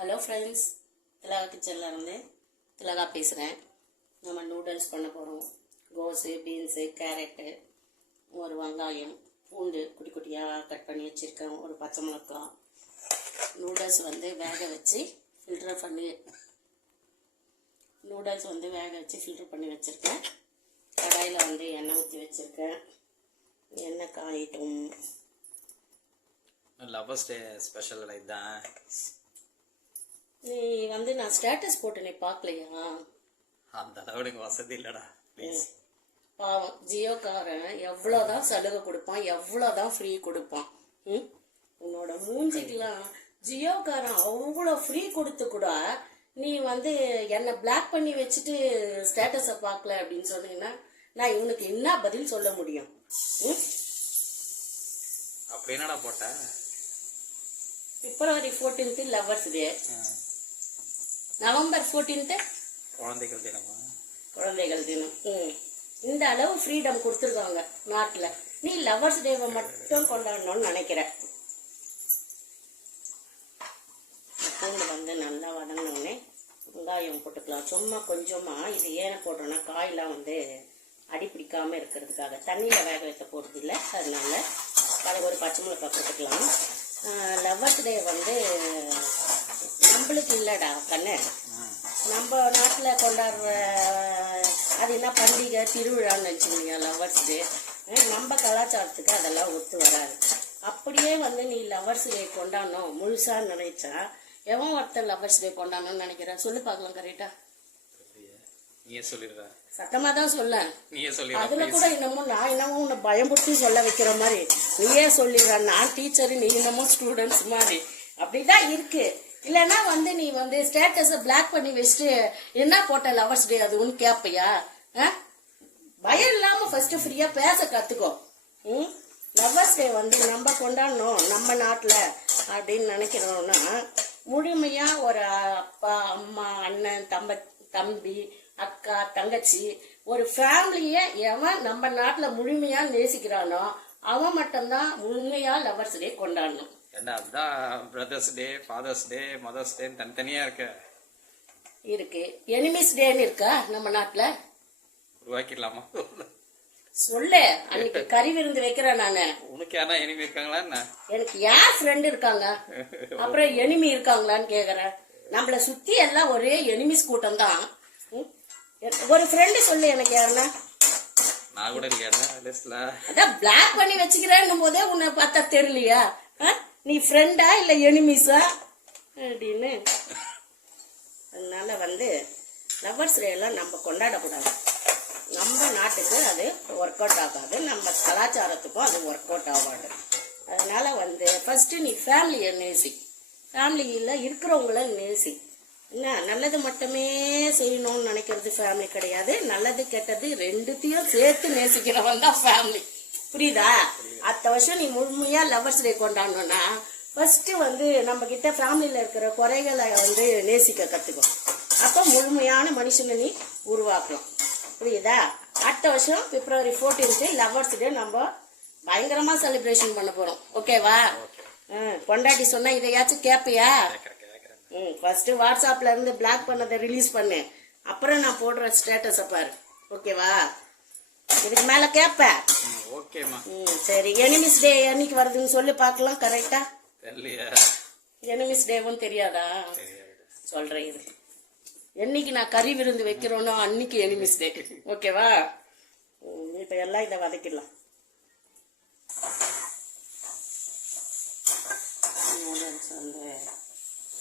Hello friends, திலகா கிச்சன்லேருந்து திலகா பேசுகிறேன். நம்ம noodles பண்ண போகிறோம். கோஸு, பீன்ஸு, கேரட்டு, ஒரு வெங்காயம், பூண்டு குட்டி குட்டியாக கட் பண்ணி வச்சுருக்கேன், ஒரு பச்சை மிளகாய். நூடுல்ஸ் வேக வச்சு ஃபில்டர் பண்ணி வச்சுருக்கேன். கடாயில் எண்ணெய் ஊற்றி வச்சுருக்கேன். எண்ணெய் காயிட்டும். லவர்ஸ் டே ஸ்பெஷல் இதுதான். நீ நான் ஸ்டேட்டஸ் போட்டேனே பார்க்கலையா? அந்த அளவு எனக்கு வசதி இல்லைடா, ப்ளீஸ். பாவம், ஜியோக்காரன் எவ்வளோதான் சலுகை கொடுப்பான், எவ்வளோதான் ஃப்ரீ கொடுப்பான். உன்னோட மூஞ்சிக்கெல்லாம் ஜியோக்காரன் அவ்வளோ ஃப்ரீ கொடுத்து கூட நீ என்னை பிளாக் பண்ணி வச்சுட்டு ஸ்டேட்டஸை பார்க்கல அப்படின்னு சொன்னீங்கன்னா நான் இவனுக்கு என்ன பதில் சொல்ல முடியும்? அப்படி என்னடா போட்ட? பிப்ரவரி 14th லவர்ஸ் டே, நவம்பர் 14th குழந்தைகள் தினமா? குழந்தைகள் தினம். இந்த அளவு ஃப்ரீடம் கொடுத்துருக்காங்க நாட்டில். நீ லவர்ஸ் டேவை மட்டும் கொண்டாடணும்னு நினைக்கிற. பூண்டு நல்லா வதங்கினோடனே வெங்காயம் போட்டுக்கலாம். சும்மா கொஞ்சமாக. இது ஏன் போடுறோன்னா காயெல்லாம் அடி பிடிக்காம இருக்கிறதுக்காக. தண்ணியில் வேக வைக்க போகிறது இல்லை, அதனால அதை ஒரு பச்சை மிளகாய் போட்டுக்கலாம். லவர்ஸ் டே நம்மளுக்கு இல்லைடா கண்ணு. நம்ம நாட்டில் கொண்டாடுற அது என்ன பண்டிகை திருவிழான்னு நினச்சிக்கிங்க லவர்ஸ் டே. நம்ம கலாச்சாரத்துக்கு அதெல்லாம் ஒத்து வராது. அப்படியே நீ லவர்ஸ் டே கொண்டாடணும் முழுசான்னு நினைச்சா எவன் ஒருத்தர் லவர்ஸ் டே கொண்டாடணும்னு நினைக்கிறேன்? சொல்லி பார்க்கலாம். கரெக்டா? நீயே சொல்லிடுற. சத்தமாக தான் சொல்ல. நீயே சொல்லி. அதில் கூட நான் உன்னை பயம்படுத்தி சொல்ல வைக்கிற மாதிரி நீயே சொல்லிடுற. நான் டீச்சரு, நீ என்னமோ ஸ்டூடெண்ட்ஸ் மாதிரி. அப்படிதான் இருக்கு. இல்லைன்னா நீ ஸ்டேட்டஸை பிளாக் பண்ணி வச்சுட்டு என்ன போட்ட லவர்ஸ் டே அதுன்னு கேட்பையா? பயம் இல்லாமல் ஃபர்ஸ்ட் ஃப்ரீயாக பேச கற்றுக்கோ. லவர்ஸ் டே நம்ம கொண்டாடணும் நம்ம நாட்டில் அப்படின்னு நினைக்கிறோம்னா முழுமையாக ஒரு அப்பா, அம்மா, அண்ணன், தம்பி, அக்கா, தங்கச்சி, ஒரு ஃபேமிலியை எவன் நம்ம நாட்டில் முழுமையாக நேசிக்கிறானோ அவன் மட்டும்தான் முழுமையாக லவர்ஸ் டே கொண்டாடணும். அதுதான் பிரதர்ஸ் டே, ஃபாதர்ஸ் டே, மதர்ஸ் டே தனித்தனியா இருக்கு. எனிமிஸ் டேன்னு இருக்கா நம்ம நாட்டுல? உருவாக்கிடலாமா? சொல்லு. அன்னைக்கு கறி விருந்து வைக்கிறேன் நானு. உனக்கு யாரா எனிமி இருக்காங்களா என்ன? எனக்கு யார் ஃப்ரெண்ட் இருக்காங்க, அப்புறம் எனிமி இருக்காங்களான்னு கேக்குறேன். நம்மள சுத்தி எல்லாம் ஒரே எனிமிஸ் கூட்டம் தான். ஒரு ஃப்ரெண்டு சொல்லு எனக்கு யாருன்னா. நான் கூட இல்லையா? அதான் பிளாக் பண்ணி வச்சுக்கிறேன்னும் போதே உன்னை பார்த்தா தெரியலையா? நீ ஃப்ரெண்டா இல்ல எனிமிஸா அப்படின்னு. அதனால லவர்ஸ் டே எல்லாம் நம்ம கொண்டாடக்கூடாது. நம்ம நாட்டுக்கு அது ஒர்க் அவுட் ஆகாது, நம்ம கலாச்சாரத்துக்கும் அது ஒர்க் அவுட் ஆகாது. அதனால ஃபர்ஸ்ட் நீ ஃபேமிலியை நேசி. ஃபேமிலியில் இருக்கிறவங்கள நேசி. என்ன நல்லது மட்டுமே செய்யணும்னு நினைக்கிறது ஃபேமிலி கிடையாது. நல்லது கெட்டது ரெண்டுத்தையும் சேர்த்து நேசிக்கிறவன் தான் ஃபேமிலி. புரியுதா? அடுத்த வருஷம் நீ முழுமையா லவர்ஸ் டே கொண்டாடணும்னா ஃபர்ஸ்ட் நம்ம கிட்ட ஃபேமிலியில இருக்கிற குறைகளை நேசிக்க கத்துக்கோ. அப்ப முழுமையான மனுஷனை நீ உருவாக்கலாம். புரியுதா? அடுத்த வருஷம் பிப்ரவரி 14th லவர்ஸ் டே நம்ம பயங்கரமா செலிப்ரேஷன் பண்ண போறோம். ஓகேவா? கொண்டாடி சொன்னா இதையாச்சும் கேப்பியா? ஃபர்ஸ்ட் வாட்ஸ்அப்ல இருந்து பிளாக் பண்ணதை ரிலீஸ் பண்ணு, அப்புறம் நான் போடுற ஸ்டேட்டஸை பாரு. ஓகேவா? இதுக்கு மேல கேப்ப? ஓகேமா. சரி, எனிமிஸ் டே என்னைக்கு வருதுன்னு சொல்லி பார்க்கலாம். கரெக்டா? எனிமிஸ் டேவும் தெரியாதா? சொல்றேன் இது. என்னைக்கு நான் கறி விருந்து வைக்கிறோனோ அன்னைக்கு எனிமிஸ் டே. ஓகேவா? இப்ப எல்லாம் இதை வதக்கிடலாம்.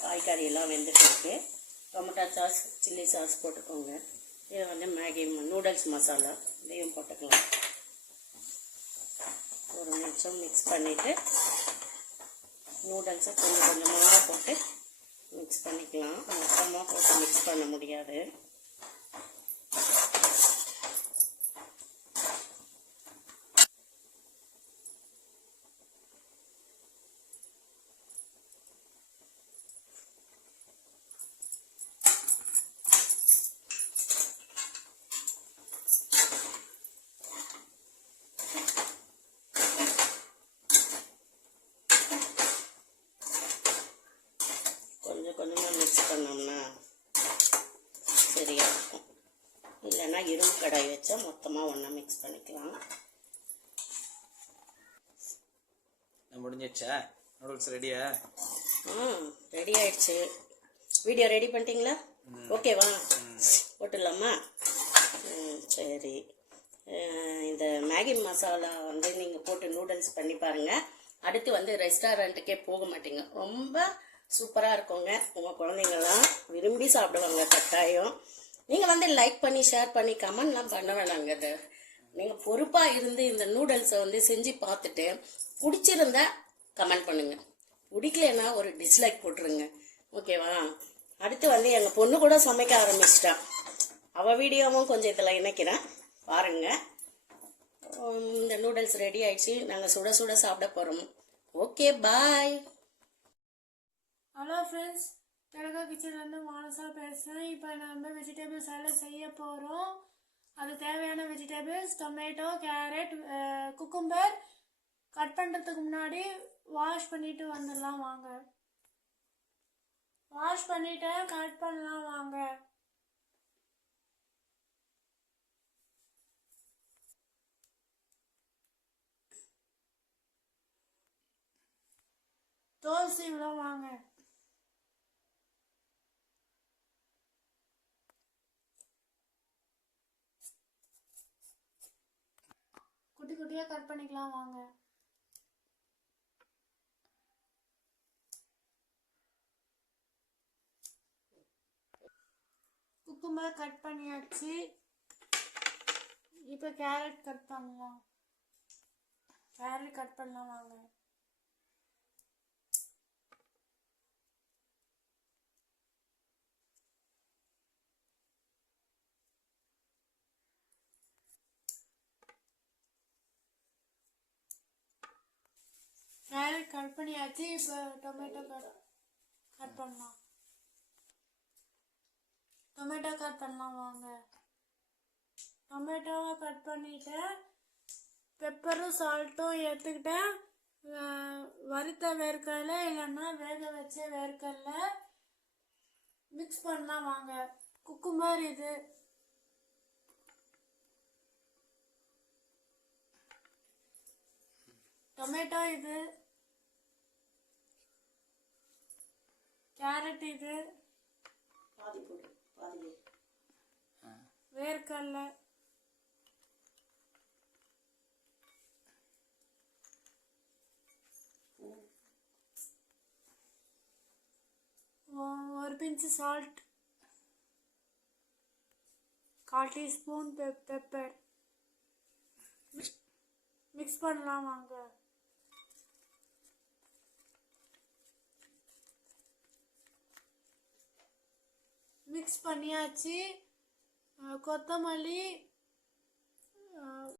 காய்கறி எல்லாம் வெந்துட்டு இருக்கு. டொமேட்டோ சாஸ், சில்லி சாஸ் போட்டுக்கோங்க. இதை மேகி நூடுல்ஸ் மசாலா இதையும் போட்டுக்கலாம். ஒரு நிமிஷம் மிக்ஸ் பண்ணிவிட்டு நூடுல்ஸை கொஞ்சம் கொஞ்சமாக போட்டு மிக்ஸ் பண்ணிக்கலாம். மொத்தமாக போட்டு மிக்ஸ் பண்ண முடியாது. கொஞ்சம் கொஞ்சமாக மிக்ஸ் பண்ணோம்னா சரியாக இருக்கும். இல்லைன்னா இரும்பு கடாய் வச்சா மொத்தமாக ஒன்றா மிக்ஸ் பண்ணிக்கலாம். முடிஞ்சிச்சா? நூடுல்ஸ் ரெடியா? ரெடி ஆயிடுச்சு. வீடியோ ரெடி பண்ணிட்டீங்களா? ஓகேவா? போட்டுடலாமா? சரி. இந்த மேகி மசாலா வந்து நீங்கள் போட்டு நூடுல்ஸ் பண்ணி பாருங்கள். அடுத்து வந்து ரெஸ்டாரண்ட்டுக்கே போக மாட்டீங்க. ரொம்ப சூப்பராக இருக்குங்க. உங்கள் குழந்தைங்கள்லாம் விரும்பி சாப்பிடுவாங்க கட்டாயம். நீங்கள் வந்து லைக் பண்ணி ஷேர் பண்ணி கமெண்ட்லாம் பண்ண வேணாங்க. அது நீங்கள் பொறுப்பாக இருந்து இந்த நூடுல்ஸை வந்து செஞ்சு பார்த்துட்டு பிடிச்சிருந்தா கமெண்ட் பண்ணுங்கள். பிடிக்கலன்னா ஒரு டிஸ்லைக் போட்டுருங்க. ஓகேவா? அடுத்து வந்து எங்கள் பொண்ணு கூட சமைக்க ஆரம்பிச்சிட்டா. அவள் வீடியோவும் கொஞ்சம் இதில் இணைக்கிறேன் பாருங்கள். இந்த நூடுல்ஸ் ரெடி ஆயிடுச்சு. நாங்கள் சுட சுட சாப்பிட போகிறோம். ஓகே, பாய். ஹலோ ஃப்ரெண்ட்ஸ், திலகா கிச்சன்லேருந்து மானசா பேசுகிறேன். இப்போ நம்ம வெஜிடபிள் சாலட் செய்ய போகிறோம். அது தேவையான vegetables tomato, carrot, cucumber. Cut பண்ணுறதுக்கு முன்னாடி வாஷ் பண்ணிட்டு வந்துடலாம் வாங்க. வாஷ் பண்ணிட்டேன், கட் பண்ணலாம் வாங்க. தோல் சீவலாம் வாங்க. குட்டி குட்டியாக கட் பண்ணிக்கலாம் வாங்க. குக்கும்பர் கட் பண்ணியாச்சு. இப்போ கேரட் கட் பண்ணலாம். கேரட் கட் பண்ணலாம் வாங்க. கேரட் கட் பண்ணியாச்சு. இப்போ டொமேட்டோ கட் பண்ணலாம். டொமேட்டோ கட் பண்ணலாம் வாங்க. டொமேட்டோவை கட் பண்ணிட்டேன். பெப்பரும் சால்ட்டும் எடுத்துக்கிட்டேன். வறுத்த வேர்க்கடலை இல்லைன்னா வேக வச்ச வேர்க்கடலை மிக்ஸ் பண்ணலாம் வாங்க. குக்கும்பர் இது. டொமேட்டோ இது. கேரட் இது. பாதி போடு, பாதி. வேர்க்கடலை. ஒரு பிஞ்சு சால்ட். 1/4 teaspoon pepper. மிக்ஸ் பண்ணலாம் வாங்க. மிக்ஸ் பண்ணியாச்சு. கொத்தமல்லி